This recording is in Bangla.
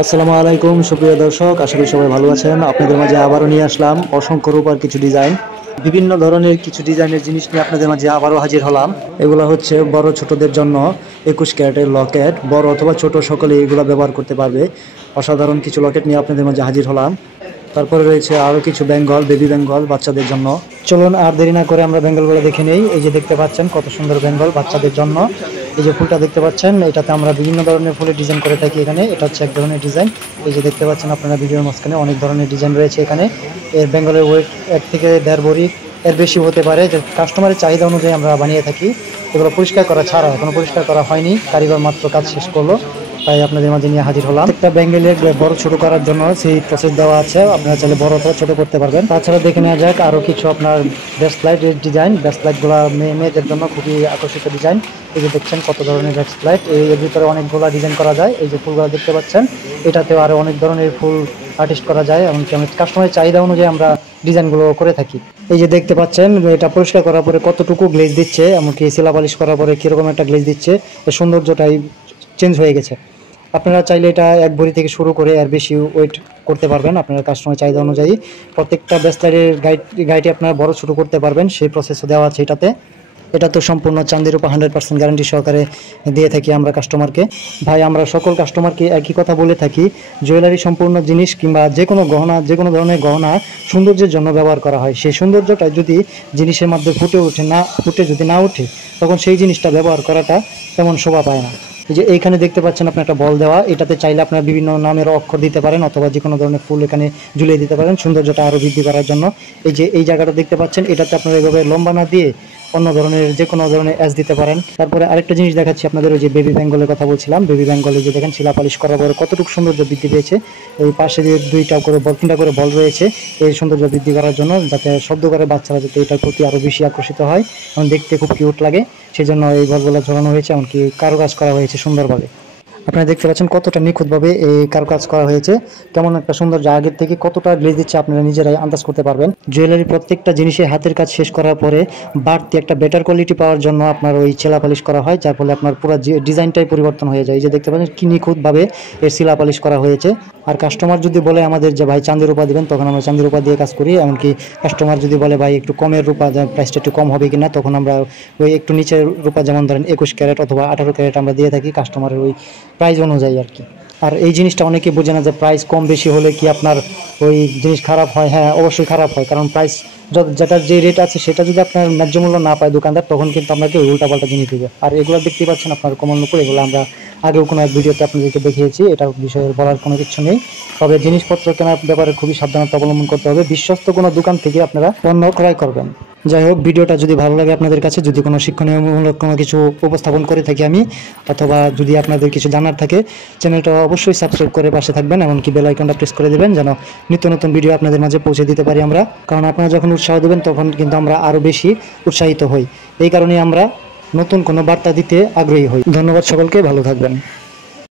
আসসালামু আলাইকুম সুপ্রিয় দর্শক, আশা করি সবাই ভালো আছেন। আপনাদের মাঝে আবারও নিয়ে আসলাম অসংখ্য রূপার কিছু ডিজাইন, বিভিন্ন ধরনের কিছু ডিজাইনের জিনিস নিয়ে আপনাদের মাঝে আবারও হাজির হলাম। এগুলো হচ্ছে বড় ছোটদের জন্য 21 ক্যারেটের লকেট, বড় অথবা ছোট সকলে এগুলো ব্যবহার করতে পারবে। অসাধারণ কিছু লকেট নিয়ে আপনাদের মাঝে হাজির হলাম। তারপরে রয়েছে আরও কিছু বেঙ্গল, বেবি বেঙ্গল বাচ্চাদের জন্য। চলুন আর দেরি না করে আমরা বেঙ্গলগুলো দেখে নেই। এই যে দেখতে পাচ্ছেন কত সুন্দর বেঙ্গল বাচ্চাদের জন্য। এই যে ফুলটা দেখতে পাচ্ছেন, এটাতে আমরা বিভিন্ন ধরনের ফুলের ডিজাইন করে থাকি। এখানে এটা হচ্ছে এক ধরনের ডিজাইন। এই যে দেখতে পাচ্ছেন আপনারা ভিডিওর মাঝখানে অনেক ধরনের ডিজাইন রয়েছে এখানে। এর বেঙ্গলের ওয়েট 1 থেকে 1.5 ভরি এর বেশি হতে পারে, যে কাস্টমারের চাহিদা অনুযায়ী আমরা বানিয়ে থাকি। এগুলো পরিষ্কার করা ছাড়া, এখনো পরিষ্কার করা হয়নি, কারিগর মাত্র কাজ শেষ করলো, তাই আপনাদের মাঝে নিয়ে হাজির হলাম। একটা বেঙ্গলের বড় ছোট করার জন্য সেই প্রসেস দেওয়া আছে, আপনারা চাইলে বড় অথবা ছোট করতে পারবেন। তাছাড়া দেখে নেওয়া যাক আরও কিছু আপনার ব্যাস লাইটের ডিজাইন। ব্যাস লাইটগুলো মেয়েদের জন্য খুবই আকর্ষিত ডিজাইন। এই যে দেখছেন কত ধরনের ব্যাস লাইট, এর ভিতরে অনেকগুলো ডিজাইন করা যায়। এই যে ফুলগুলো দেখতে পাচ্ছেন, এটাতেও আরও অনেক ধরনের ফুল আর্টিস্ট করা যায়, এমনকি আমি কাস্টমারের চাহিদা অনুযায়ী আমরা ডিজাইনগুলো করে থাকি। এই যে দেখতে পাচ্ছেন এটা পরিষ্কার করার পরে কতটুকু গ্লেজ দিচ্ছে, এমনকি সিলা পালিশ করার পরে কীরকম একটা গ্লেজ দিচ্ছে, এর সৌন্দর্যটাই চেঞ্জ হয়ে গেছে। আপনারা চাইলে এটা 1 ভরি থেকে শুরু করে আর বেশি ওয়েট করতে পারবেন আপনার কাস্টমার চাহিদা অনুযায়ী। প্রত্যেকটা ব্রেসলেটের গাইডটি আপনারা বড় ছোট করতে পারবেন, সেই প্রসেসও দেওয়া আছে এটাতে। এটা তো সম্পূর্ণ চাঁদির উপর 100% গ্যারান্টি সহকারে দিয়ে থাকি আমরা কাস্টমারকে। ভাই, আমরা সকল কাস্টমারকে একই কথা বলে থাকি, জুয়েলারি সম্পূর্ণ জিনিস কিংবা যে কোনো গহনা, যে কোনো ধরনের গহনা সৌন্দর্যের জন্য ব্যবহার করা হয়। সেই সৌন্দর্যটা যদি জিনিসের মধ্যে ফুটে যদি না ওঠে, তখন সেই জিনিসটা ব্যবহার করাটা তেমন শোভা পায় না। এই যে এইখানে দেখতে পাচ্ছেন আপনার একটা বল দেওয়া, এটাতে চাইলে আপনারা বিভিন্ন নামের অক্ষর দিতে পারেন অথবা যে কোনো ধরনের ফুল এখানে ঝুলিয়ে দিতে পারেন সৌন্দর্যটা আরও বৃদ্ধি করার জন্য। এই যে এই জায়গাটা দেখতে পাচ্ছেন, এটাতে আপনারা এভাবে লম্বা না দিয়ে অন্য ধরনের যে কোনো ধরনের অ্যাজ দিতে পারেন। তারপরে আরেকটা জিনিস দেখাচ্ছি আপনাদের, ওই যে বেবি বেঙ্গলের কথা বলছিলাম। বেবি বেঙ্গলে যে দেখেন শিলা পালিশ করার পরে কতটুকু সৌন্দর্য বৃদ্ধি পেয়েছে। এই পাশে দিয়ে 3টা করে বল রয়েছে এই সৌন্দর্য বৃদ্ধি করার জন্য, যাতে শব্দ করে বাচ্চারা যাতে এটার প্রতি আরও বেশি আকর্ষিত হয় এবং দেখতে খুব কিউট লাগে, সেই জন্য এই বলগুলো ঝোলানো হয়েছে, এমনকি কারুকাজ করা হয়েছে সুন্দরভাবে। আপনারা দেখতে পাচ্ছেন কতটা নিখুঁতভাবে এই কারুকাজ করা হয়েছে, কেমন একটা সৌন্দর্য আগের থেকে কতটা গ্লেজ দিচ্ছে আপনারা নিজেরাই আন্দাজ করতে পারবেন। জুয়েলারি প্রত্যেকটা জিনিসে হাতের কাজ শেষ করার পরে বাড়তি একটা বেটার কোয়ালিটি পাওয়ার জন্য আপনার ওই চেলা পালিশ করা হয়, যার ফলে আপনার পুরো ডিজাইনটাই পরিবর্তন হয়ে যায়। এই যে দেখতে পাচ্ছেন কি নিখুঁতভাবে এর শিলা পালিশ করা হয়েছে। আর কাস্টমার যদি বলে আমাদের যে ভাই চাঁদের রূপা দিবেন, তখন আমরা চাঁদের রূপা দিয়ে কাজ করি। এমনকি কাস্টমার যদি বলে ভাই একটু কমের রূপা, প্রাইসটা একটু কম হবে কিনা, তখন আমরা ওই একটু নিচের রূপা, যেমন ধরেন 21 ক্যারেট অথবা 18 ক্যারেট আমরা দিয়ে থাকি কাস্টমারের ওই প্রাইস অনুযায়ী আর কি। আর এই জিনিসটা অনেকে বোঝে না যে প্রাইস কম বেশি হলে কি আপনার ওই জিনিস খারাপ হয়। হ্যাঁ, অবশ্যই খারাপ হয়, কারণ প্রাইস যেটার যে রেট আছে সেটা যদি আপনার ন্যায্য মূল্য না পায় দোকানদার, তখন কিন্তু আপনাকে উল্টাপাল্টা জিনিস দেবে। আর এগুলো দেখতেই পাচ্ছেন আপনার কমল নুপুর, এগুলো আমরা আগেও কোনো এক ভিডিওতে আপনাদেরকে দেখিয়েছি, এটার বিষয়ে বলার কোনো কিছু নেই। তবে জিনিসপত্র কেনার ব্যাপারে খুবই সাবধানতা অবলম্বন করতে হবে, বিশ্বস্ত কোনো দোকান থেকে আপনারা পণ্য ক্রয় করবেন। যাই হোক, ভিডিওটা যদি ভালো লাগে আপনাদের কাছে, যদি কোনো শিক্ষণীয়মূলক কোনো কিছু উপস্থাপন করে থাকি আমি, অথবা যদি আপনাদের কিছু জানার থাকে, চ্যানেলটা অবশ্যই সাবস্ক্রাইব করে পাশে থাকবেন, এমনকি বেল আইকনটা প্রেস করে দেবেন, যেন নিত্য নতুন ভিডিও আপনাদের মাঝে পৌঁছে দিতে পারি আমরা। কারণ আপনারা যখন উৎসাহ দেবেন তখন কিন্তু আমরা আরও বেশি উৎসাহিত হই। এই কারণে আমরা নতুন কোনো বার্তা দিতে আগ্রহী হই। ধন্যবাদ সকলকে, ভালো থাকবেন।